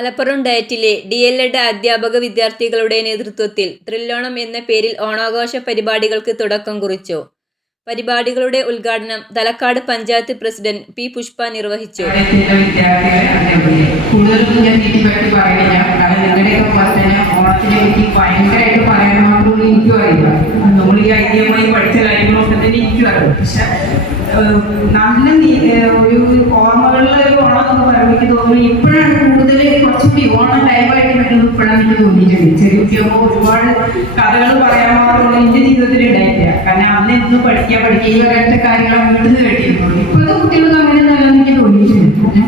മലപ്പുറം ഡയറ്റിലെ D L Ed അധ്യാപക വിദ്യാർത്ഥികളുടെ നേതൃത്വത്തിൽ ത്രില്ലോണം എന്ന പേരിൽ ഓണാഘോഷ പരിപാടികൾക്ക് തുടക്കം കുറിച്ചു. പരിപാടികളുടെ ഉദ്ഘാടനം തലക്കാട് പഞ്ചായത്ത് പ്രസിഡന്റ് പി പുഷ്പ നിർവഹിച്ചു. പറയാൻ പഠിച്ച പക്ഷെ നല്ല ഒരു ഓർമ്മകളിലെ ഒരു ഓണം എന്ന് പറയുമ്പോൾ എനിക്ക് തോന്നുന്നു ഇപ്പോഴാണ് കൂടുതൽ കുറച്ചുകൂടി ഓണം ടൈപ്പായിട്ട് വരുന്നത് ഇപ്പോഴാണ് എനിക്ക് തോന്നിയിട്ടുണ്ട് കുട്ടിയാകുമ്പോൾ ഒരുപാട് കഥകൾ പറയാൻ മാത്രമുള്ള എന്റെ ജീവിതത്തിൽ ഉണ്ടായിട്ടില്ല. കാരണം അന്ന് എന്ന് പഠിക്കുക പഠിക്കുക ഈ കാര്യങ്ങൾ വീട്ടിൽ നിന്ന് കേട്ടിരുന്നുള്ളൂ ഇപ്പോഴത്തെ കുട്ടികൾക്ക് അങ്ങനെയൊന്നും എനിക്ക് തോന്നിയിട്ടുണ്ട്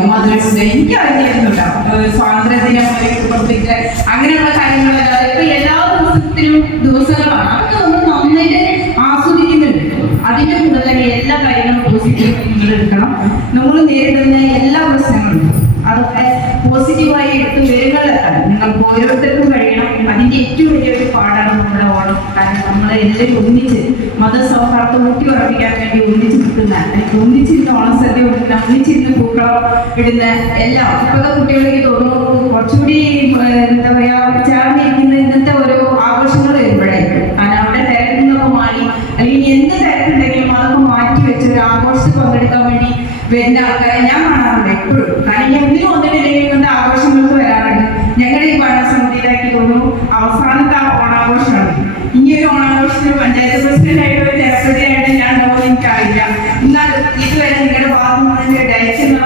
ഡേ എനിക്ക് അറിയായിരുന്നില്ല സ്വാതന്ത്ര്യദിനം റിപ്പബ്ലിക് അങ്ങനെയുള്ള കാര്യങ്ങളല്ലാതെ ഇപ്പൊ എല്ലാ ദിവസത്തിലും ദിവസങ്ങളാണ്. അതൊക്കെ നമ്മൾ നന്നായിട്ട് ആസ്വദിക്കുന്നുണ്ട്. അതിന്റെ കൂടെ തന്നെ എല്ലാ കാര്യങ്ങളും പോസിറ്റീവ് നിങ്ങൾ എടുക്കണം. നമ്മൾ നേരിടുന്ന എല്ലാ പ്രശ്നങ്ങളും അതൊക്കെ പോസിറ്റീവായി എടുത്ത് വരുന്നതല്ല നിങ്ങൾക്ക് ഓരോരുത്തർക്കും കഴിയണം. അതിന്റെ ഏറ്റവും വലിയൊരു കാരണം നമ്മൾ എല്ലാവരും ഒന്നിച്ച് മതസൗഹാർദ്ദം ഊട്ടി ഉറപ്പിക്കാൻ വേണ്ടി ഒന്നിച്ച് നിൽക്കുന്ന അല്ലെങ്കിൽ ഒന്നിച്ചിരുന്ന് ഓണസദ്യ കൊടുക്കുന്ന ഒന്നിച്ചിരുന്ന് പൂക്കളം ഇടുന്ന എല്ലാം ഇപ്പോഴത്തെ കുട്ടികളിലേക്ക് തോന്നുന്നു കുറച്ചുകൂടി എന്താ പറയാ ചേർന്നിരിക്കുന്ന ഇന്നത്തെ ഓരോ ആഘോഷങ്ങൾ വരുമ്പോഴേ കാരണം അവിടെ തിരക്കിൽ നിന്നൊക്കെ മാറി അല്ലെങ്കിൽ എന്ത് തിരക്കുണ്ടെങ്കിലും അതൊക്കെ മാറ്റി വെച്ച് ഒരു ആഘോഷത്തിൽ പങ്കെടുക്കാൻ വേണ്ടി വരുന്ന ആൾക്കാരെ ഞാൻ കാണാറുണ്ട് എപ്പോഴും. കാരണം എന്തിനും ഒന്നിനെ ആഘോഷങ്ങൾക്ക് വരാറുണ്ട്. ഞങ്ങളുടെ ഈ ഭരണസമിതിയിലാക്കി തോന്നുന്നു അവസാനത്തെ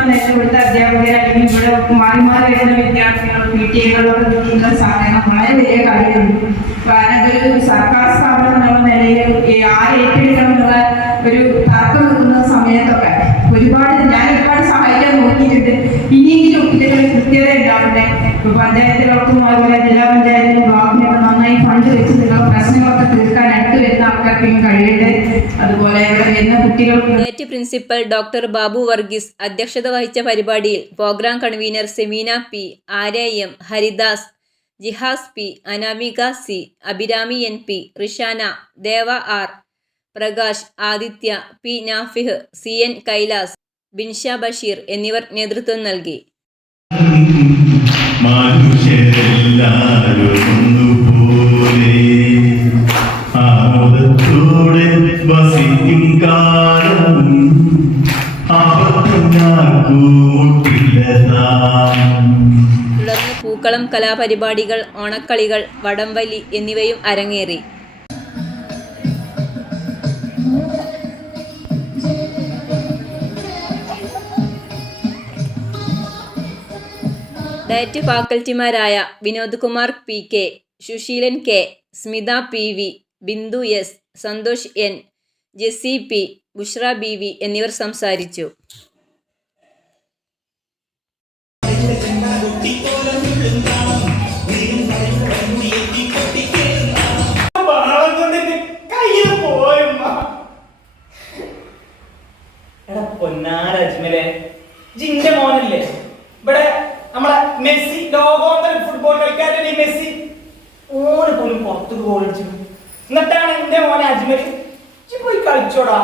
നിലയിൽ ഇവിടുത്തെ ഇവിടെ മാറി മാറി വരുന്ന വിദ്യാർത്ഥികളും പി ടി എകളിലൊക്കെ വളരെ വലിയ കാര്യമാണ് കാരണം സർക്കാർ സ്ഥാപനം എന്നുള്ള നിലയിൽ ആര് ഏറ്റെടുക്കണം ഒരു തർക്കം നിൽക്കുന്ന സമയത്തൊക്കെ ഒരുപാട് ഞാൻ ഒരുപാട് സഹായിക്കാൻ നോക്കിയിട്ടുണ്ട്. ഇനിയെങ്കിലും ഇതിന് കൃത്യത ഉണ്ടാവട്ടെ. പഞ്ചായത്തുകൾക്കും അതുപോലെ ജില്ലാ പഞ്ചായത്തിനും ബ്ലോക്കിനൊക്കെ നന്നായി ഫണ്ട് വെച്ച് പ്രശ്നങ്ങളൊക്കെ തീർക്കാൻ അടുത്ത് വരുന്ന ആൾക്കാർക്കും കഴിയട്ടെ. അതുപോലെ ഇവിടെ വരുന്ന കുട്ടികൾക്ക് DIET principal doctor Babu Varghese അധ്യക്ഷത വഹിച്ച പരിപാടിയിൽ programme convener Sameena P Arya M Haridas Jihas P Anamika C Abhirami N P Rishana Deva R Prakash Aditya P Nafih C N Kailas Binsha Basheer എന്നിവർ നേതൃത്വം നൽകി. തുടർന്ന് പൂക്കളം കലാപരിപാടികൾ ഓണക്കളികൾ വടംവലി എന്നിവയും അരങ്ങേറി. DIET ഫാക്കൽറ്റിമാരായ Vinod Kumar P K Susheelan K Smitha P V Bindu S Santhosh N Jessy P Bushra B V എന്നിവർ സംസാരിച്ചു. പൊന്നാര അജ്മലെ. ജിന്റെ മോനല്ലേ? ഇവിടെ നമ്മളെ മെസ്സി ലോകോത്തര ഫുട്ബോൾ കളിക്കാരൻ ഈ മെസ്സി. ഓന് പോലും പുറത്തു ഗോൾ അടിച്ചു. എന്നിട്ടാണ് എന്റെ മോനെ ഇജ്ജ് പോയി കളിച്ചോടാ.